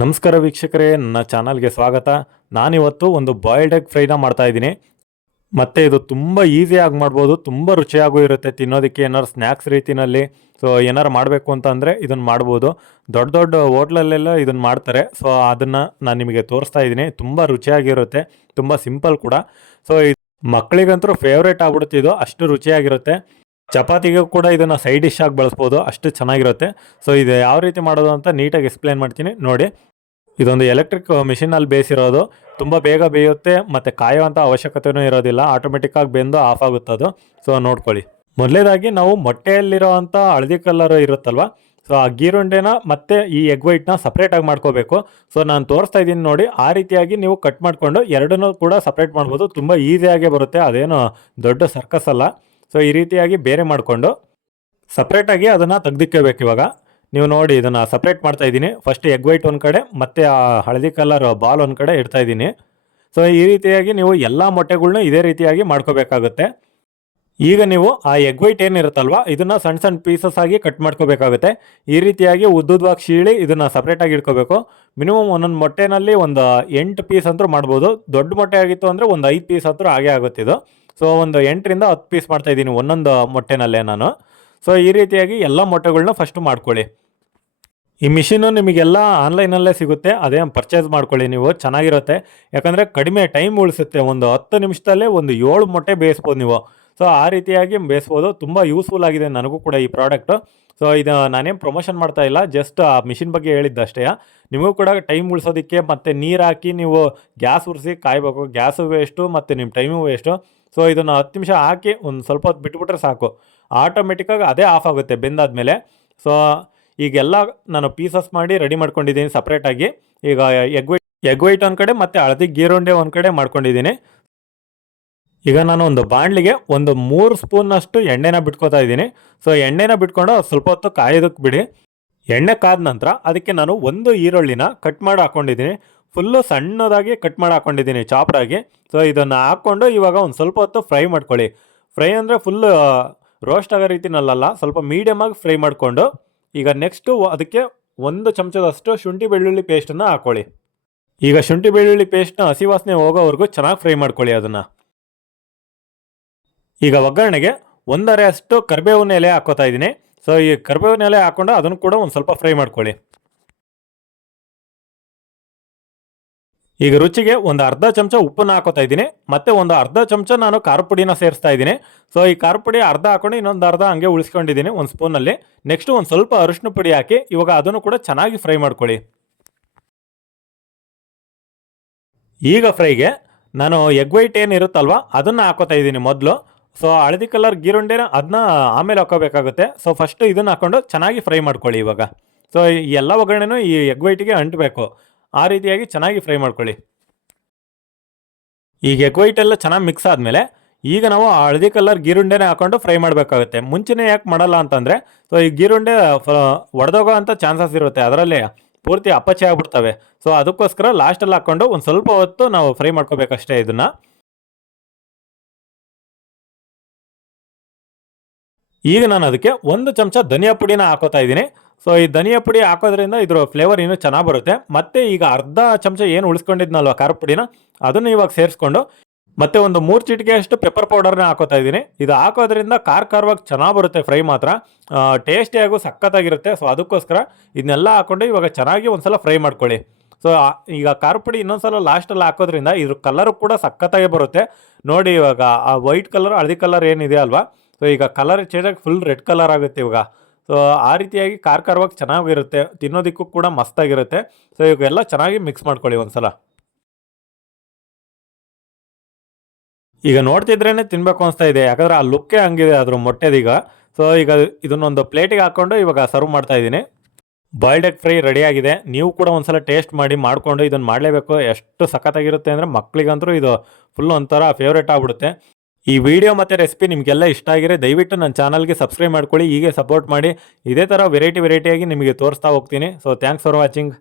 ನಮಸ್ಕಾರ ವೀಕ್ಷಕರೇ, ನನ್ನ ಚಾನಲ್ಗೆ ಸ್ವಾಗತ. ನಾನಿವತ್ತು ಒಂದು ಬಾಯ್ಲ್ಡ್ ಎಗ್ ಫ್ರೈನ ಮಾಡ್ತಾ ಇದ್ದೀನಿ. ಮತ್ತು ಇದು ತುಂಬ ಈಸಿಯಾಗಿ ಮಾಡ್ಬೋದು, ತುಂಬ ರುಚಿಯಾಗೂ ಇರುತ್ತೆ ತಿನ್ನೋದಕ್ಕೆ ಏನಾರು ಸ್ನ್ಯಾಕ್ಸ್ ರೀತಿಯಲ್ಲಿ ಸೊ ಏನಾರು ಮಾಡಬೇಕು ಅಂತ ಅಂದರೆ ಇದನ್ನು ಮಾಡ್ಬೋದು. ದೊಡ್ಡ ದೊಡ್ಡ ಹೋಟ್ಲಲ್ಲೆಲ್ಲ ಇದನ್ನು ಮಾಡ್ತಾರೆ. ಸೊ ಅದನ್ನು ನಾನು ನಿಮಗೆ ತೋರಿಸ್ತಾ ಇದ್ದೀನಿ. ತುಂಬ ರುಚಿಯಾಗಿರುತ್ತೆ, ತುಂಬ ಸಿಂಪಲ್ ಕೂಡ. ಸೊ ಮಕ್ಕಳಿಗಂತೂ ಫೇವ್ರೇಟ್ ಆಗ್ಬಿಡುತ್ತೆ ಇದು, ಅಷ್ಟು ರುಚಿಯಾಗಿರುತ್ತೆ. ಚಪಾತಿಗೂ ಕೂಡ ಇದನ್ನು ಸೈಡ್ ಡಿಶ್ ಆಗಿ ಬಳಸ್ಬೋದು. ಅಷ್ಟು ಚೆನ್ನಾಗಿರುತ್ತೆ. ಸೊ ಇದು ಯಾವ ರೀತಿ ಮಾಡೋದು ಅಂತ ನೀಟಾಗಿ ಎಕ್ಸ್ಪ್ಲೇನ್ ಮಾಡ್ತೀನಿ. ನೋಡಿ, ಇದೊಂದು ಎಲೆಕ್ಟ್ರಿಕ್ ಮಿಷಿನಲ್ಲಿ ಬೇಯಿಸಿರೋದು. ತುಂಬ ಬೇಗ ಬೇಯುತ್ತೆ ಮತ್ತು ಕಾಯುವಂಥ ಅವಶ್ಯಕತೆಯೂ ಇರೋದಿಲ್ಲ. ಆಟೋಮೆಟಿಕ್ಕಾಗಿ ಬೆಂದು ಆಫ್ ಆಗುತ್ತೆ ಅದು. ಸೊ ನೋಡ್ಕೊಳ್ಳಿ. ಮೊದಲೇದಾಗಿ ನಾವು ಮೊಟ್ಟೆಯಲ್ಲಿರೋವಂಥ ಹಳದಿ ಕಲರ್ ಇರುತ್ತಲ್ವ? ಸೊ ಆ ಗೀರುಂಡೆನ ಮತ್ತೆ ಈ ಎಗ್ ವೈಟ್ನ ಸಪ್ರೇಟಾಗಿ ಮಾಡ್ಕೋಬೇಕು. ಸೊ ನಾನು ತೋರಿಸ್ತಾ ಇದ್ದೀನಿ ನೋಡಿ. ಆ ರೀತಿಯಾಗಿ ನೀವು ಕಟ್ ಮಾಡಿಕೊಂಡು ಎರಡನ್ನೂ ಕೂಡ ಸಪ್ರೇಟ್ ಮಾಡ್ಬೋದು. ತುಂಬ ಈಸಿಯಾಗೇ ಬರುತ್ತೆ. ಅದೇನು ದೊಡ್ಡ ಸರ್ಕಸ್ ಅಲ್ಲ. ಸೊ ಈ ರೀತಿಯಾಗಿ ಬೇರೆ ಮಾಡಿಕೊಂಡು ಸಪ್ರೇಟಾಗಿ ಅದನ್ನು ತೆಗ್ದಿಕ್ಕೋಬೇಕು ಇವಾಗ. ನೀವು ನೋಡಿ ಇದನ್ನು ಸಪ್ರೇಟ್ ಮಾಡ್ತಾ ಇದ್ದೀನಿ. ಫಸ್ಟ್ ಎಗ್ ವೈಟ್ ಒಂದು ಕಡೆ, ಮತ್ತು ಆ ಹಳದಿ ಕಲರ್ ಬಾಲ್ ಒಂದು ಕಡೆ ಇಡ್ತಾ ಇದ್ದೀನಿ. ಸೊ ಈ ರೀತಿಯಾಗಿ ನೀವು ಎಲ್ಲ ಮೊಟ್ಟೆಗಳನ್ನ ಇದೇ ರೀತಿಯಾಗಿ ಮಾಡ್ಕೋಬೇಕಾಗುತ್ತೆ. ಈಗ ನೀವು ಆ ಎಗ್ ವೈಟ್ ಏನಿರುತ್ತಲ್ವ, ಇದನ್ನು ಸಣ್ಣ ಸಣ್ಣ ಪೀಸಸ್ ಆಗಿ ಕಟ್ ಮಾಡ್ಕೋಬೇಕಾಗುತ್ತೆ. ಈ ರೀತಿಯಾಗಿ ಉದ್ದುದ್ವಾಗಿ ಶೀಳಿ ಇದನ್ನು ಸಪ್ರೇಟಾಗಿ ಇಟ್ಕೋಬೇಕು. ಮಿನಿಮಮ್ ಒಂದೊಂದು ಮೊಟ್ಟೆನಲ್ಲಿ ಒಂದು ಎಂಟು ಪೀಸ್ ಅಂತೂ ಮಾಡ್ಬೋದು. ದೊಡ್ಡ ಮೊಟ್ಟೆ ಆಗಿತ್ತು ಅಂದರೆ ಒಂದು ಐದು ಪೀಸ್ ಅಂತೂ ಹಾಗೆ ಆಗುತ್ತೆ ಇದು. ಸೊ ಒಂದು ಎಂಟರಿಂದ ಹತ್ತು ಪೀಸ್ ಮಾಡ್ತಾ ಇದ್ದೀನಿ ಒಂದೊಂದು ಮೊಟ್ಟೆನಲ್ಲೇ ನಾನು. ಸೊ ಈ ರೀತಿಯಾಗಿ ಎಲ್ಲ ಮೊಟ್ಟೆಗಳನ್ನ ಫಸ್ಟ್ ಮಾಡ್ಕೊಳ್ಳಿ. ಈ ಮಿಷಿನು ನಿಮಗೆಲ್ಲ ಆನ್ಲೈನಲ್ಲೇ ಸಿಗುತ್ತೆ. ಅದೇ ಪರ್ಚೇಸ್ ಮಾಡ್ಕೊಳ್ಳಿ ನೀವು, ಚೆನ್ನಾಗಿರುತ್ತೆ. ಯಾಕಂದರೆ ಕಡಿಮೆ ಟೈಮ್ ಉಳಿಸುತ್ತೆ. ಒಂದು ಹತ್ತು ನಿಮಿಷದಲ್ಲೇ ಒಂದು ಏಳು ಮೊಟ್ಟೆ ಬೇಯಿಸ್ಬೋದು ನೀವು. ಸೊ ಆ ರೀತಿಯಾಗಿ ಬೇಯಿಸ್ಬೋದು. ತುಂಬ ಯೂಸ್ಫುಲ್ ಆಗಿದೆ ನನಗೂ ಕೂಡ ಈ ಪ್ರಾಡಕ್ಟು ಸೊ ಇದು ನಾನೇನು ಪ್ರಮೋಷನ್ ಮಾಡ್ತಾ ಇಲ್ಲ ಜಸ್ಟ್ ಆ ಮಿಷಿನ್ ಬಗ್ಗೆ ಹೇಳಿದ್ದಷ್ಟೇ ನಿಮಗೂ ಕೂಡ ಟೈಮ್ ಉಳಿಸೋದಕ್ಕೆ ಮತ್ತು ನೀರು ಹಾಕಿ ನೀವು ಗ್ಯಾಸ್ ಉರಿಸಿ ಕಾಯಬೇಕು. ಗ್ಯಾಸು ವೇಸ್ಟು ಮತ್ತು ನಿಮ್ಮ ಟೈಮು ವೇಸ್ಟು ಸೊ ಇದನ್ನು ಹತ್ತು ನಿಮಿಷ ಹಾಕಿ ಒಂದು ಸ್ವಲ್ಪ ಹೊತ್ತು ಬಿಟ್ಬಿಟ್ರೆ ಸಾಕು. ಆಟೋಮೆಟಿಕ್ಕಾಗಿ ಅದೇ ಆಫ್ ಆಗುತ್ತೆ, ಬೆಂದಾದ್ಮೇಲೆ. ಸೊ ಈಗೆಲ್ಲ ನಾನು ಪೀಸಸ್ ಮಾಡಿ ರೆಡಿ ಮಾಡ್ಕೊಂಡಿದ್ದೀನಿ ಸಪ್ರೇಟಾಗಿ ಈಗ ಎಗ್ ವೈಟ್ ಎಗ್ ವೈಟ್ ಒಂದು ಕಡೆ ಮತ್ತು ಹಳದಿ ಗೀರುಂಡೆ ಒಂದು ಕಡೆ ಮಾಡ್ಕೊಂಡಿದ್ದೀನಿ. ಈಗ ನಾನು ಒಂದು ಬಾಣಲಿಗೆ ಒಂದು ಮೂರು ಸ್ಪೂನಷ್ಟು ಎಣ್ಣೆನ ಬಿಟ್ಕೋತಾ ಇದ್ದೀನಿ. ಸೊ ಎಣ್ಣೆನ ಬಿಟ್ಕೊಂಡು ಸ್ವಲ್ಪ ಹೊತ್ತು ಕಾಯೋದಕ್ಕೆ ಬಿಡಿ. ಎಣ್ಣೆ ಕಾದ ನಂತರ ಅದಕ್ಕೆ ನಾನು ಒಂದು ಈರುಳ್ಳಿನ ಕಟ್ ಮಾಡಿ ಹಾಕ್ಕೊಂಡಿದ್ದೀನಿ ಫುಲ್ಲು ಸಣ್ಣದಾಗಿ ಕಟ್ ಮಾಡಿ ಹಾಕ್ಕೊಂಡಿದ್ದೀನಿ ಚಾಪ್ರಾಗಿ. ಸೊ ಇದನ್ನು ಹಾಕ್ಕೊಂಡು ಇವಾಗ ಒಂದು ಸ್ವಲ್ಪ ಹೊತ್ತು ಫ್ರೈ ಮಾಡ್ಕೊಳ್ಳಿ. ಫ್ರೈ ಅಂದರೆ ಫುಲ್ಲು ರೋಸ್ಟ್ ಆಗೋ ರೀತಿನಲ್ಲ ಸ್ವಲ್ಪ ಮೀಡಿಯಮಾಗಿ ಫ್ರೈ ಮಾಡಿಕೊಂಡು ಈಗ ನೆಕ್ಸ್ಟು ಅದಕ್ಕೆ ಒಂದು ಚಮಚದಷ್ಟು ಶುಂಠಿ ಬೆಳ್ಳುಳ್ಳಿ ಪೇಸ್ಟನ್ನು ಹಾಕ್ಕೊಳ್ಳಿ ಈಗ ಶುಂಠಿ ಬೆಳ್ಳುಳ್ಳಿ ಪೇಸ್ಟ್ನ ಹಸಿ ವಾಸನೆ ಹೋಗೋವರೆಗೂ ಚೆನ್ನಾಗಿ ಫ್ರೈ ಮಾಡ್ಕೊಳ್ಳಿ ಅದನ್ನು. ಈಗ ಒಗ್ಗರಣೆಗೆ ಒಂದರೆ ಅಷ್ಟು ಕರಿಬೇವಿನ ಎಲೆ ಹಾಕೋತಾ ಇದ್ದೀನಿ. ಸೊ ಈ ಕರಿಬೇವಿನ ಎಲೆ ಹಾಕೊಂಡು ಅದನ್ನು ಕೂಡ ಒಂದು ಸ್ವಲ್ಪ ಫ್ರೈ ಮಾಡ್ಕೊಳ್ಳಿ. ಈಗ ರುಚಿಗೆ ಒಂದು ಅರ್ಧ ಚಮಚ ಉಪ್ಪನ್ನು ಹಾಕೋತಾ ಇದ್ದೀನಿ. ಮತ್ತೆ ಒಂದು ಅರ್ಧ ಚಮಚ ನಾನು ಖಾರ ಪುಡಿನ ಸೇರಿಸ್ತಾ ಇದ್ದೀನಿ. ಸೊ ಈ ಖಾರ ಪುಡಿ ಅರ್ಧ ಹಾಕೊಂಡು ಇನ್ನೊಂದು ಅರ್ಧ ಹಂಗೆ ಉಳಿಸ್ಕೊಂಡಿದ್ದೀನಿ ಒಂದು ಸ್ಪೂನಲ್ಲಿ ನೆಕ್ಸ್ಟ್ ಒಂದು ಸ್ವಲ್ಪ ಅರಿಶಿನ ಪುಡಿ ಹಾಕಿ ಇವಾಗ ಅದನ್ನು ಕೂಡ ಚೆನ್ನಾಗಿ ಫ್ರೈ ಮಾಡ್ಕೊಳ್ಳಿ. ಈಗ ಫ್ರೈಗೆ ನಾನು ಎಗ್ ವೈಟ್ ಏನಿರುತ್ತಲ್ವ ಅದನ್ನು ಹಾಕೋತಾ ಇದ್ದೀನಿ ಮೊದಲು. ಸೊ ಹಳದಿ ಕಲರ್ ಗೀರುಂಡೆನ ಅದನ್ನ ಆಮೇಲೆ ಹಾಕೋಬೇಕಾಗುತ್ತೆ. ಸೊ ಫಸ್ಟ್ ಇದನ್ನ ಹಾಕೊಂಡು ಚೆನ್ನಾಗಿ ಫ್ರೈ ಮಾಡ್ಕೊಳ್ಳಿ ಇವಾಗ. ಸೊ ಈ ಎಲ್ಲ ಒಗ್ಗರಣೆನೂ ಈ ಎಗ್ ವೈಟಿಗೆ ಅಂಟಬೇಕು. ಆ ರೀತಿಯಾಗಿ ಚೆನ್ನಾಗಿ ಫ್ರೈ ಮಾಡ್ಕೊಳ್ಳಿ. ಈಗ ಎಗ್ ವೈಟ್ ಎಲ್ಲ ಚೆನ್ನಾಗಿ ಮಿಕ್ಸ್ ಆದಮೇಲೆ ಈಗ ನಾವು ಹಳದಿ ಕಲರ್ ಗೀರುಂಡೆನೇ ಹಾಕೊಂಡು ಫ್ರೈ ಮಾಡಬೇಕಾಗುತ್ತೆ. ಮುಂಚೆನೇ ಯಾಕೆ ಮಾಡಲ್ಲ ಅಂತಂದರೆ ಸೊ ಈ ಗೀರುಂಡೆ ಒಡೆದೋಗೋ ಅಂಥ ಚಾನ್ಸಸ್ ಇರುತ್ತೆ. ಅದರಲ್ಲಿ ಪೂರ್ತಿ ಅಪ್ಪಚೆ ಆಗ್ಬಿಡ್ತವೆ. ಸೊ ಅದಕ್ಕೋಸ್ಕರ ಲಾಸ್ಟಲ್ಲಿ ಹಾಕ್ಕೊಂಡು ಒಂದು ಸ್ವಲ್ಪ ಹೊತ್ತು ನಾವು ಫ್ರೈ ಮಾಡ್ಕೋಬೇಕಷ್ಟೇ ಇದನ್ನು. ಈಗ ನಾನು ಅದಕ್ಕೆ ಒಂದು ಚಮಚ ಧನಿಯಾ ಪುಡಿನ ಹಾಕೋತಾ ಇದ್ದೀನಿ. ಸೊ ಈ ಧನಿಯಾ ಪುಡಿ ಹಾಕೋದ್ರಿಂದ ಇದ್ರ ಫ್ಲೇವರ್ ಇನ್ನೂ ಚೆನ್ನಾಗಿ ಬರುತ್ತೆ. ಮತ್ತೆ ಈಗ ಅರ್ಧ ಚಮಚ ಏನು ಉಳಿಸ್ಕೊಂಡಿದ್ನಲ್ವ ಖಾರ ಪುಡಿನ, ಅದನ್ನು ಇವಾಗ ಸೇರಿಸ್ಕೊಂಡು ಮತ್ತೆ ಒಂದು ಮೂರು ಚಿಟಿಕೆ ಅಷ್ಟು ಪೆಪ್ಪರ್ ಪೌಡರ್ನ ಹಾಕೋತಾ ಇದ್ದೀನಿ. ಇದು ಹಾಕೋದ್ರಿಂದ ಖಾರ ಖಾರವಾಗಿ ಚೆನ್ನಾಗಿ ಬರುತ್ತೆ ಫ್ರೈ ಮಾತ್ರ. ಟೇಸ್ಟಿಯಾಗೂ ಸಖತ್ತಾಗಿರುತ್ತೆ. ಸೊ ಅದಕ್ಕೋಸ್ಕರ ಇದನ್ನೆಲ್ಲ ಹಾಕ್ಕೊಂಡು ಇವಾಗ ಚೆನ್ನಾಗಿ ಒಂದ್ಸಲ ಫ್ರೈ ಮಾಡ್ಕೊಳ್ಳಿ. ಸೊ ಈಗ ಖಾರ ಪುಡಿ ಇನ್ನೊಂದ್ಸಲ ಲಾಸ್ಟಲ್ಲಿ ಹಾಕೋದ್ರಿಂದ ಇದ್ರ ಕಲರು ಕೂಡ ಸಖತ್ತಾಗಿ ಬರುತ್ತೆ. ನೋಡಿ ಇವಾಗ ಆ ವೈಟ್ ಕಲರ್ ಹಳದಿ ಕಲರ್ ಏನಿದೆ ಅಲ್ವಾ? ಸೊ ಈಗ ಕಲರ್ ಚೇಂಜ್ ಆಗಿ ಫುಲ್ ರೆಡ್ ಕಲರ್ ಆಗುತ್ತೆ ಇವಾಗ. ಸೊ ಆ ರೀತಿಯಾಗಿ ಖಾರ ಖಾರವಾಗಿ ಚೆನ್ನಾಗಿರುತ್ತೆ. ತಿನ್ನೋದಕ್ಕೂ ಕೂಡ ಮಸ್ತಾಗಿರುತ್ತೆ. ಸೊ ಇವಾಗೆಲ್ಲ ಚೆನ್ನಾಗಿ ಮಿಕ್ಸ್ ಮಾಡ್ಕೊಳ್ಳಿ ಒಂದ್ಸಲ. ಈಗ ನೋಡ್ತಿದ್ರೇ ತಿನ್ಬೇಕು ಅನಿಸ್ತಾ ಇದೆ. ಯಾಕಂದ್ರೆ ಆ ಲುಕ್ಕೇ ಹಂಗಿದೆ ಅದ್ರ ಮೊಟ್ಟೆದೀಗ ಸೊ ಈಗ ಇದನ್ನೊಂದು ಪ್ಲೇಟಿಗೆ ಹಾಕ್ಕೊಂಡು ಇವಾಗ ಸರ್ವ್ ಮಾಡ್ತಾ ಇದ್ದೀನಿ. ಬಾಯ್ಲ್ಡ್ ಎಗ್ ಫ್ರೈ ರೆಡಿ ಆಗಿದೆ. ನೀವು ಕೂಡ ಒಂದ್ಸಲ ಟೇಸ್ಟ್ ಮಾಡಿ ಮಾಡಿಕೊಂಡು ಇದನ್ನು ಮಾಡಲೇಬೇಕು. ಎಷ್ಟು ಸಖತ್ತಾಗಿರುತ್ತೆ ಅಂದರೆ ಮಕ್ಕಳಿಗಂತೂ ಇದು ಫುಲ್ ಒಂಥರ ಫೇವ್ರೇಟ್ ಆಗ್ಬಿಡುತ್ತೆ. ಈ ವಿಡಿಯೋ ಮತ್ತು ರೆಸಿಪಿ ನಿಮಗೆಲ್ಲ ಇಷ್ಟ ಆಗಿದೆ ದಯವಿಟ್ಟು ನನ್ನ ಚಾನಲ್ಗೆ ಸಬ್ಸ್ಕ್ರೈಬ್ ಮಾಡ್ಕೊಳ್ಳಿ, ಹೀಗೆ ಸಪೋರ್ಟ್ ಮಾಡಿ. ಇದೇ ಥರ ವೆರೈಟಿ ವೆರೈಟಿಯಾಗಿ ನಿಮಗೆ ತೋರಿಸ್ತಾ ಹೋಗ್ತೀನಿ. So thanks for watching